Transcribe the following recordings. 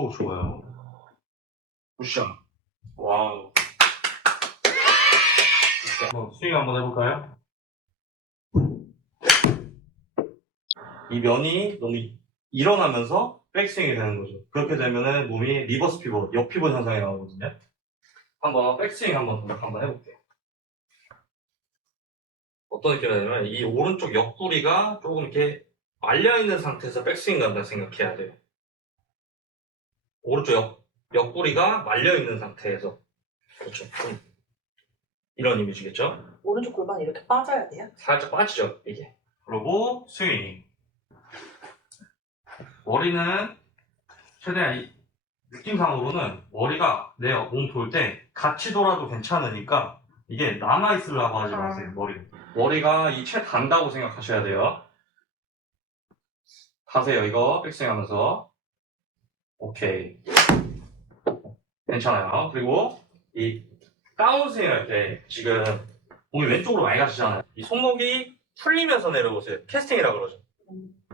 오, 좋아요. 쿠션. 와우. 한번 스윙 한번 해볼까요? 이 면이 너무 일어나면서 백스윙이 되는 거죠. 그렇게 되면은 몸이 리버스 피벗, 역 피벗 현상이 나오거든요. 한번 백스윙 한번 더 한번 해볼게요. 어떤 느낌이 나냐면 이 오른쪽 옆구리가 조금 이렇게 말려있는 상태에서 백스윙 간다 생각해야 돼요. 오른쪽 옆, 옆구리가 말려있는 상태에서. 그렇죠. 좀 이런 이미지겠죠? 오른쪽 골반 이렇게 빠져야 돼요? 살짝 빠지죠, 이게. 그리고 스윙. 머리는 최대한 이 느낌상으로는 머리가 내 몸 돌 때 같이 돌아도 괜찮으니까 이게 남아있으려고 하지 마세요, 머리. 머리가 이 채 단다고 생각하셔야 돼요. 가세요, 이거. 백스윙 하면서. 오케이. 괜찮아요. 그리고 이 다운스윙 할 때 지금 몸이 왼쪽으로 많이 가시잖아요. 이 손목이 풀리면서 내려오세요. 캐스팅이라고 그러죠.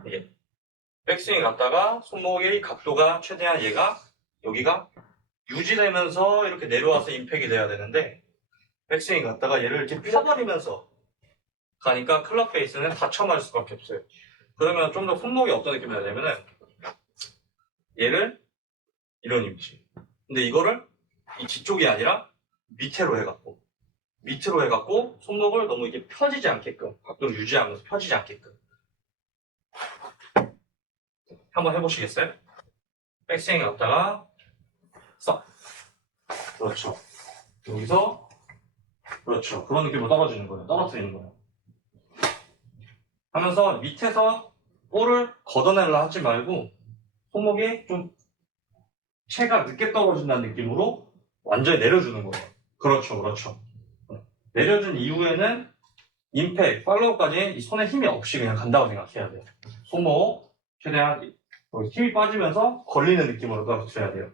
이게 백스윙 갔다가 손목의 각도가 최대한 얘가 여기가 유지되면서 이렇게 내려와서 임팩이 돼야 되는데 백스윙 갔다가 얘를 이렇게 펴버리면서 가니까 클럽 페이스는 다쳐 맞을 수밖에 없어요. 그러면 좀 더 손목이 어떤 느낌이 나냐면은 얘를 이런 이미지. 근데 이거를 이 뒤쪽이 아니라 밑으로 해갖고 밑으로 해갖고 손목을 너무 이게 펴지지 않게끔 각도를 유지하면서 펴지지 않게끔. 한번 해보시겠어요? 백스윙 갔다가 썩 그렇죠. 여기서 그렇죠. 그런 느낌으로 떨어지는 거예요. 떨어뜨리는 거예요. 하면서 밑에서 볼을 걷어내려 하지 말고 손목이 좀 체가 늦게 떨어진다는 느낌으로 완전히 내려주는 거예요 그렇죠 그렇죠 내려준 이후에는 임팩, 팔로우까지 이 손에 힘이 없이 그냥 간다고 생각해야 돼요. 손목 최대한 이- 거기 힘이 빠지면서 걸리는 느낌으로 떨어뜨려야 돼요.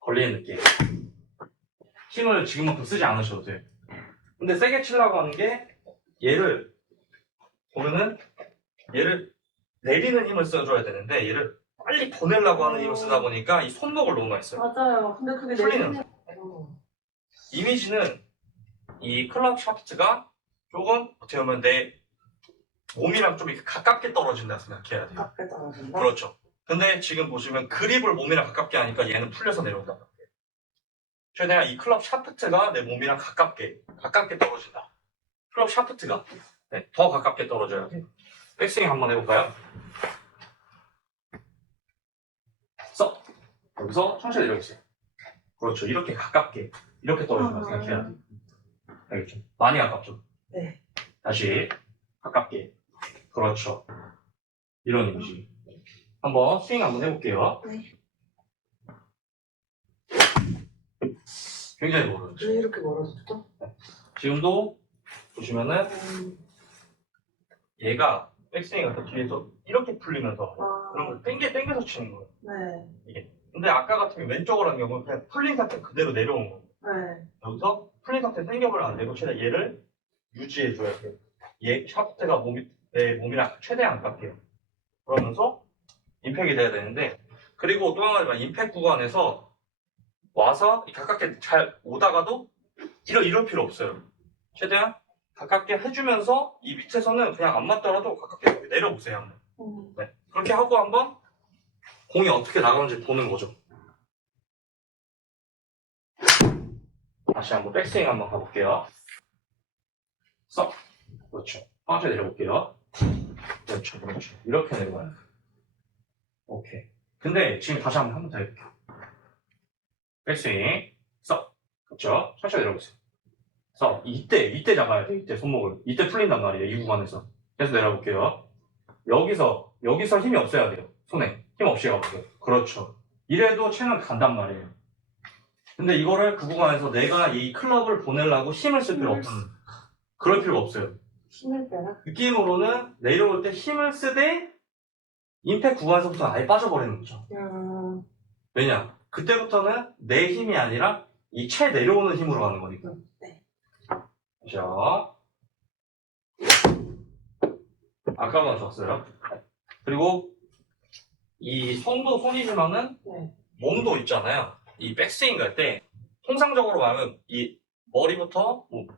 걸리는 느낌. 힘을 지금만큼 쓰지 않으셔도 돼요. 근데 세게 치려고 하는 게 얘를 보면은 얘를 내리는 힘을 써줘야 되는데 얘를 빨리 보내려고 하는 힘을 쓰다 보니까 이 손목을 너무 많이 써요. 맞아요. 근데 그게 풀리는 내리는- 어. 이미지는 이 클럽 샤프트가 조금 어떻게 보면 내 몸이랑 좀 이렇게 가깝게 떨어진다 생각해야 돼요. 가깝게 떨어진다. 그렇죠. 근데 지금 보시면 그립을 몸이랑 가깝게 하니까 얘는 풀려서 내려온다. 최대한 이 클럽 샤프트가 내 몸이랑 가깝게 가깝게 떨어진다. 클럽 샤프트가 네, 더 가깝게 떨어져야 돼요. 백스윙 한번 해볼까요? 써 여기서 천천히 내려오세요. 그렇죠. 이렇게 가깝게 이렇게 떨어진다 생각해야 돼요. 알겠죠? 많이 가깝죠? 네. 다시 가깝게. 그렇죠. 이런 이미지. 한번 스윙 한번 해볼게요. 네. 굉장히 멀어요. 왜 이렇게 멀어졌죠? 지금도 보시면은 음, 얘가 백스윙 할때 뒤에서 이렇게 풀리면서 아, 그런 걸 땡겨 땡겨서 치는 거예요. 네. 근데 아까 같은 왼쪽으로 한 경우는 그냥 풀린 상태 그대로 내려온 거예요. 네. 여기서 풀린 상태 땡겨버리면 안 되고 최대한 얘를 유지해줘야 돼요. 얘 샤프트가 몸이 내 몸이랑 최대한 가깝게 그러면서 임팩이 돼야 되는데 그리고 또한 가지만 임팩 구간에서 와서 가깝게 잘 오다가도 이럴 이럴 필요 없어요. 최대한 가깝게 해주면서 이 밑에서는 그냥 안 맞더라도 가깝게 내려보세요 한번. 음, 네. 그렇게 하고 한번 공이 어떻게 나가는지 보는 거죠. 다시 한번 백스윙 한번 가볼게요. 썩. 그렇죠. 천천히 내려볼게요. 그렇죠, 그렇죠. 이렇게 내려가요. 오케이. 근데 지금 다시 한번 한번 더 해볼게요. 백스윙. 썩. 그렇죠. 천천히 내려보세요. 썩. 이때, 이때 잡아야 돼. 이때 손목을. 이때 풀린단 말이에요. 이 구간에서. 계속 내려볼게요. 여기서, 여기서 힘이 없어야 돼요. 손에. 힘 없이 가보세요. 그렇죠. 이래도 채는 간단 말이에요. 근데 이거를 그 구간에서 내가 이 클럽을 보내려고 힘을 쓸 필요 없어요. 그럴 필요가 없어요. 힘을 빼라. 느낌으로는 내려올 때 힘을 쓰되 임팩 구간에서부터 아예 빠져버리는 거죠. 음, 왜냐? 그때부터는 내 힘이 아니라 이 채 내려오는 힘으로 가는 거니까. 네. 자. 아까보다 좋았어요. 그리고 이 손도 손이지만은 네. 몸도 있잖아요. 이 백스윙 갈 때 통상적으로 말하면 이 머리부터 몸,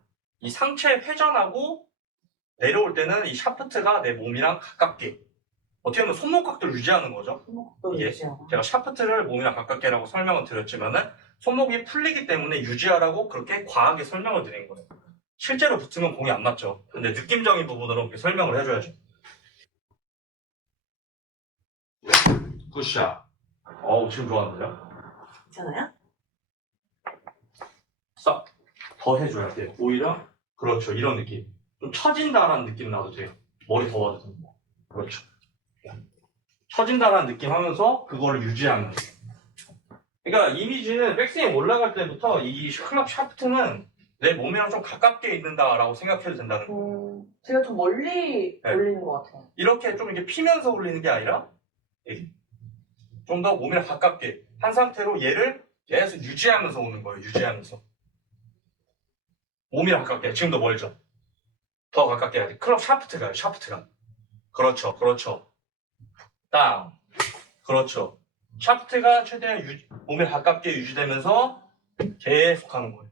이 상체 회전하고 내려올 때는 이 샤프트가 내 몸이랑 가깝게 어떻게 보면 손목각도를 유지하는 거죠. 손목도 예. 유지하나? 제가 샤프트를 몸이랑 가깝게라고 설명을 드렸지만은 손목이 풀리기 때문에 유지하라고 그렇게 과하게 설명을 드린 거예요. 실제로 붙으면 공이 안 맞죠. 근데 느낌적인 부분으로 이렇게 설명을 해줘야죠. 굿샷. 어우, 지금 좋았는데요? 괜찮아요? 싹. 더 해줘야 돼요. 오히려, 그렇죠. 이런 느낌. 좀 처진다라는 느낌 나도 돼요. 머리 더워도 됩니다. 그렇죠. 처진다라는 느낌 하면서 그거를 유지하는 거예요. 그러니까 이미지는 백스윙 올라갈 때부터 이 클럽 샤프트는 내 몸이랑 좀 가깝게 있는다라고 생각해도 된다는 거예요. 음, 제가 좀 멀리 네. 올리는 것 같아요. 이렇게 좀 이렇게 피면서 올리는 게 아니라 좀 더 몸이랑 가깝게 한 상태로 얘를 계속 유지하면서 오는 거예요. 유지하면서 몸이랑 가깝게 지금도 멀죠. 더 가깝게 해야 돼. 클럽 샤프트가요. 샤프트가 그렇죠, 그렇죠. 다운 그렇죠. 샤프트가 최대한 유- 몸에 가깝게 유지되면서 계속 하는 거예요.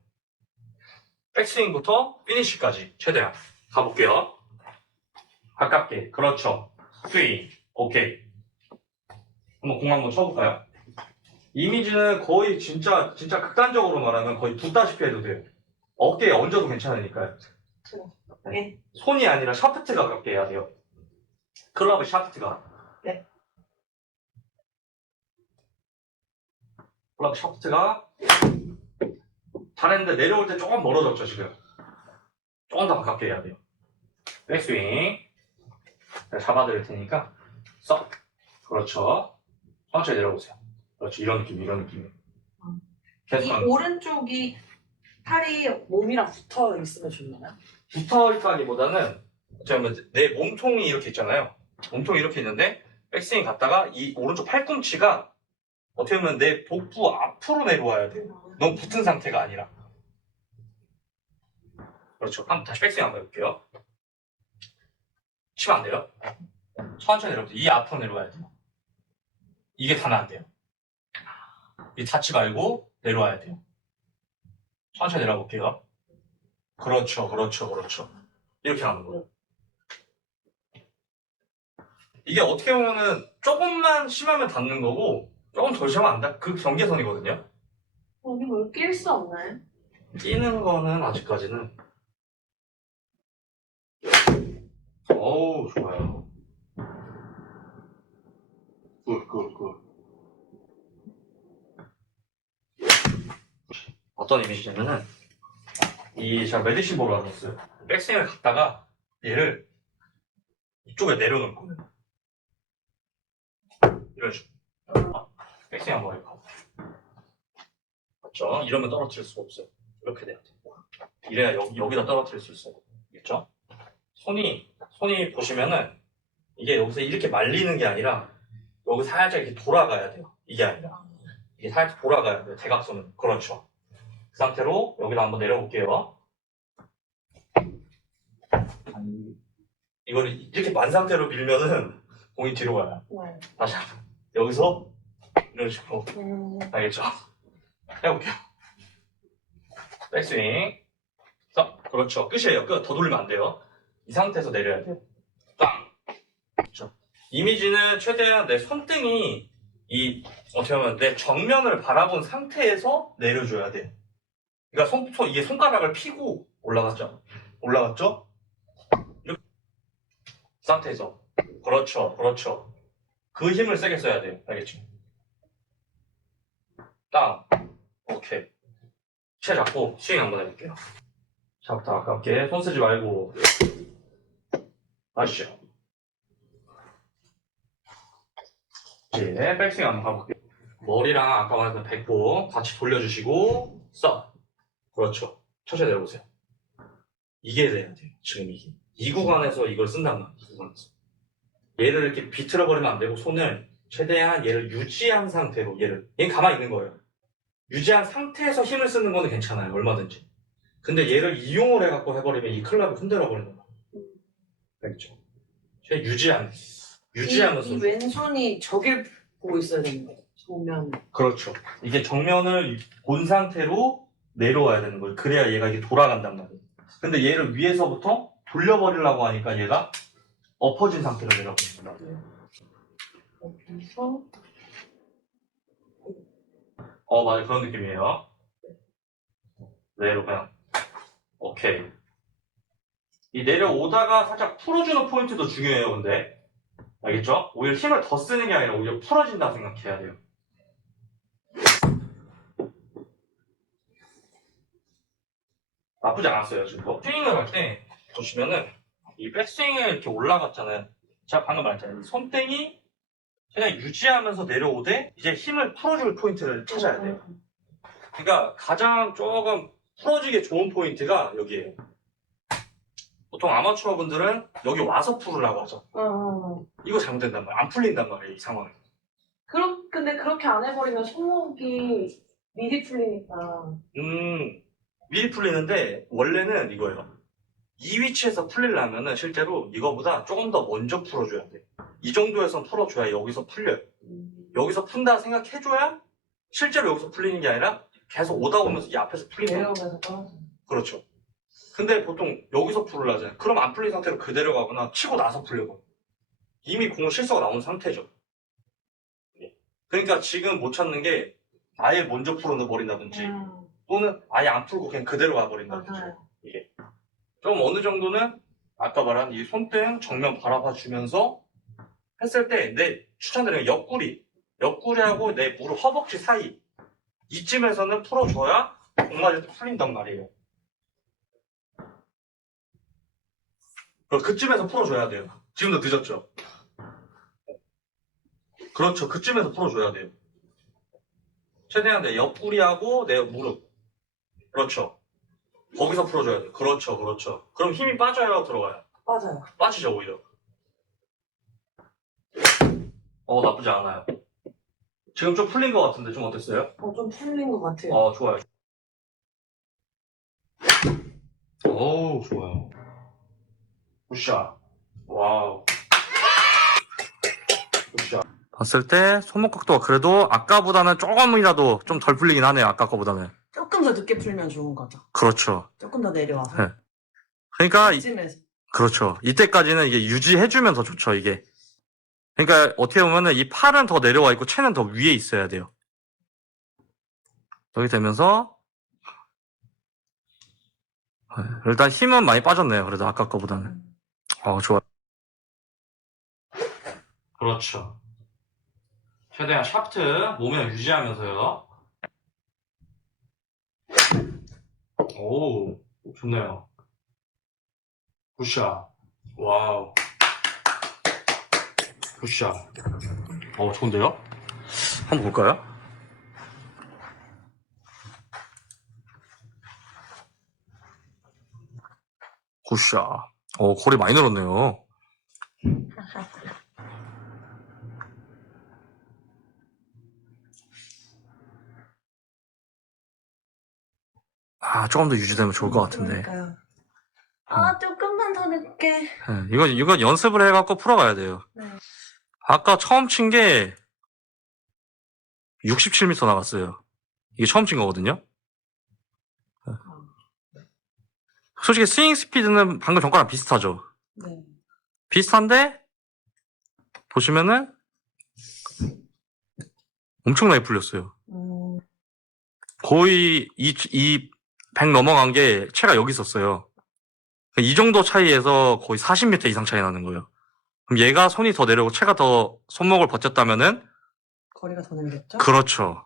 백스윙부터 피니쉬까지 최대한 가볼게요. 가깝게. 그렇죠. 스윙. 오케이. 한번 공 한번 쳐볼까요? 이미지는 거의 진짜, 진짜 극단적으로 말하면 거의 붙다시피 해도 돼요. 어깨에 얹어도 괜찮으니까요. 네. 손이 아니라 샤프트가 가깝게 해야 돼요. 클럽의 샤프트가. 네. 클럽 샤프트가 잘했는데 내려올 때 조금 멀어졌죠, 지금. 조금 더 가깝게 해야 돼요. 백스윙. 잡아드릴 테니까, 썩. 그렇죠. 천천히 내려보세요. 그렇죠. 이런 느낌, 이런 느낌. 음. 계속. 오른쪽이 팔이 몸이랑 붙어 있으면 좋나요? 붙어 있다기보다는 제가 내 몸통이 이렇게 있잖아요. 몸통이 이렇게 있는데 백스윙 갔다가 이 오른쪽 팔꿈치가 어떻게 보면 내 복부 앞으로 내려와야 돼요. 너무 붙은 상태가 아니라. 그렇죠. 한번 다시 백스윙 한번 해볼게요. 치면 안 돼요. 천천히 내려보세요. 이 앞으로 내려와야 돼요. 이게 닿으면 안 돼요. 이 닿지 말고 내려와야 돼요. 천천히 내려볼게요. 그렇죠, 그렇죠, 그렇죠. 이렇게 하는 거예요. 이게 어떻게 보면은 조금만 심하면 닿는 거고 조금 덜 심하면 안 닿, 그 경계선이거든요. 여기 뭘 낄 수 없나요? 뛰는 거는 아직까지는. 어우 좋아요. 굿 굿 굿. 어떤 이미지냐면은 이 제가 메디신 보러 왔었어요. 백스윙을 갔다가 얘를 이쪽에 내려놓을 거예요. 이런 식으로 백스윙 한번 해봐 맞죠? 이러면 떨어뜨릴 수가 없어요 이렇게 돼야 돼. 이래야 여기, 여기다 떨어뜨릴 수 있어요. 알겠죠? 손이, 손이 보시면은 이게 여기서 이렇게 말리는 게 아니라 여기 살짝 이렇게 돌아가야 돼요. 이게 아니라. 이게 살짝 돌아가야 돼요. 대각선은. 그렇죠. 그 상태로 여기다 한번 내려볼게요. 이거를 이렇게 만 상태로 밀면은 공이 뒤로 가요. 네. 다시 한번. 여기서 이런 식으로. 음, 알겠죠? 해볼게요. 백스윙. 자, 그렇죠. 끝이에요. 끝. 더 돌리면 안 돼요. 이 상태에서 내려야 돼요. 빵. 그렇죠. 이미지는 최대한 내 손등이 이, 어떻게 보면 내 정면을 바라본 상태에서 내려줘야 돼요. 그러니까 손, 손- 이게 손가락을 피고 올라갔죠? 올라갔죠? 이렇게. 상태에서. 그렇죠. 그렇죠. 그 힘을 세게 써야 돼요. 알겠죠? 다운. 오케이. 채 잡고 스윙 한번 해볼게요. 잡다 아깝게 손 쓰지 말고 다시요. 이제 백스윙 한번 가볼게요. 머리랑 아까 말했던 배꼽 같이 돌려주시고 써. 그렇죠. 천천히 내려보세요. 이게 돼야 돼요. 지금 이게. 이 구간에서 이걸 쓴단 말이에요. 이 구간에서. 얘를 이렇게 비틀어 버리면 안 되고 손을 최대한 얘를 유지한 상태로 얘를 얘는 가만히 있는 거예요. 유지한 상태에서 힘을 쓰는 거는 괜찮아요. 얼마든지. 근데 얘를 이용을 해갖고 해버리면 이 클럽이 흔들어 버리는 거예요. 알겠죠? 최 유지한, 유지하면서. 이, 이 왼손이 저길 보고 있어야 되는 거죠. 정면. 그렇죠. 이게 정면을 본 상태로 내려와야 되는 거예요. 그래야 얘가 이게 돌아간단 말이에요. 근데 얘를 위에서부터 돌려버리려고 하니까 얘가 엎어진 상태로 내려가고 있습니다. 여기서 어, 맞아. 그런 느낌이에요. 내려, 그냥. 오케이. 이 내려오다가 살짝 풀어주는 포인트도 중요해요, 근데. 알겠죠? 오히려 힘을 더 쓰는 게 아니라 오히려 풀어진다 생각해야 돼요. 나쁘지 않았어요, 지금. 뭐 스윙을 할 때, 보시면은, 이 백스윙을 이렇게 올라갔잖아요. 제가 방금 말했잖아요. 이 손땡이 그냥 유지하면서 내려오되, 이제 힘을 풀어줄 포인트를 찾아야 돼요. 그러니까 가장 조금 풀어지기 좋은 포인트가 여기에요. 보통 아마추어 분들은 여기 와서 풀으라고 하죠. 어, 어. 이거 잘못된단 말이에요. 안 풀린단 말이에요, 이 상황에. 그렇, 근데 그렇게 안 해버리면 손목이 미리 풀리니까. 음, 미리 풀리는데, 원래는 이거예요. 이 위치에서 풀리려면은 실제로 이거보다 조금 더 먼저 풀어줘야 돼. 이 정도에서 풀어줘야 여기서 풀려요. 음. 여기서 푼다 생각해줘야 실제로 여기서 풀리는 게 아니라 계속 오다 보면서 이 앞에서. 내려오면서 떨어져. 그렇죠. 근데 보통 여기서 풀을 하잖아요. 그럼 안 풀린 상태로 그대로 가거나 치고 나서 풀려고. 이미 공은 실수가 나온 상태죠. 예. 그러니까 지금 못 찾는 게 아예 먼저 풀어버린다든지 음, 또는 아예 안 풀고 그냥 그대로 가버린다든지 맞아요. 좀 어느 정도는 아까 말한 이 손등 정면 바라봐 주면서 했을 때 내 추천드리는 옆구리 옆구리하고 내 무릎 허벅지 사이 이쯤에서는 풀어줘야 때 풀린단 말이에요. 그럼 그쯤에서 풀어줘야 돼요. 지금도 늦었죠? 그렇죠. 그쯤에서 풀어줘야 돼요. 최대한 내 옆구리하고 내 무릎. 그렇죠 거기서 풀어줘야 돼. 그렇죠, 그렇죠. 그럼 힘이 빠져야 들어가요. 맞아요. 빠지죠, 오히려. 어, 나쁘지 않아요. 지금 좀 풀린 것 같은데 좀 어땠어요? 어, 좀 풀린 것 같아요. 어, 좋아요. 어우, 좋아요. 굿샷. 와우. 굿샷. 봤을 때 손목 각도가 그래도 아까보다는 조금이라도 좀 덜 풀리긴 하네요, 아까 거보다는. 조금 더 늦게 풀면 좋은 거죠. 그렇죠. 조금 더 내려와서. 네. 그러니까 이- 이쯤에서. 그렇죠. 이때까지는 이게 유지해주면 더 좋죠, 이게. 그러니까 어떻게 보면은 이 팔은 더 내려와 있고 채는 더 위에 있어야 돼요. 여기 되면서 네, 일단 힘은 많이 빠졌네요. 그래도 아까 거보다는. 음. 어, 좋아. 그렇죠. 최대한 샤프트 몸에 유지하면서요. 오, 좋네요. 굿샷. 와우. 굿샷. 어, 좋은데요? 한번 볼까요? 굿샷. 어, 거리 많이 늘었네요. 아, 조금 더 유지되면 좋을 것 같은데. 그러니까요. 아, 조금만 더 늦게. 네, 이건, 이건 연습을 해갖고 풀어가야 돼요. 네. 아까 처음 친 게 67m 나갔어요. 이게 처음 친 거거든요. 네. 솔직히 스윙 스피드는 방금 전거랑 비슷하죠. 네. 비슷한데 보시면은 엄청나게 풀렸어요. 음, 거의 이, 이 100 넘어간 게 채가 여기 있었어요. 이 정도 차이에서 거의 40m 이상 차이 나는 거예요. 그럼 얘가 손이 더 내려오고 채가 더 손목을 버텼다면은 거리가 더 늘겠죠? 그렇죠.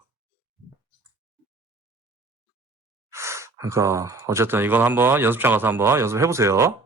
그러니까 어쨌든 이건 한번 연습장 가서 한번 연습해 보세요.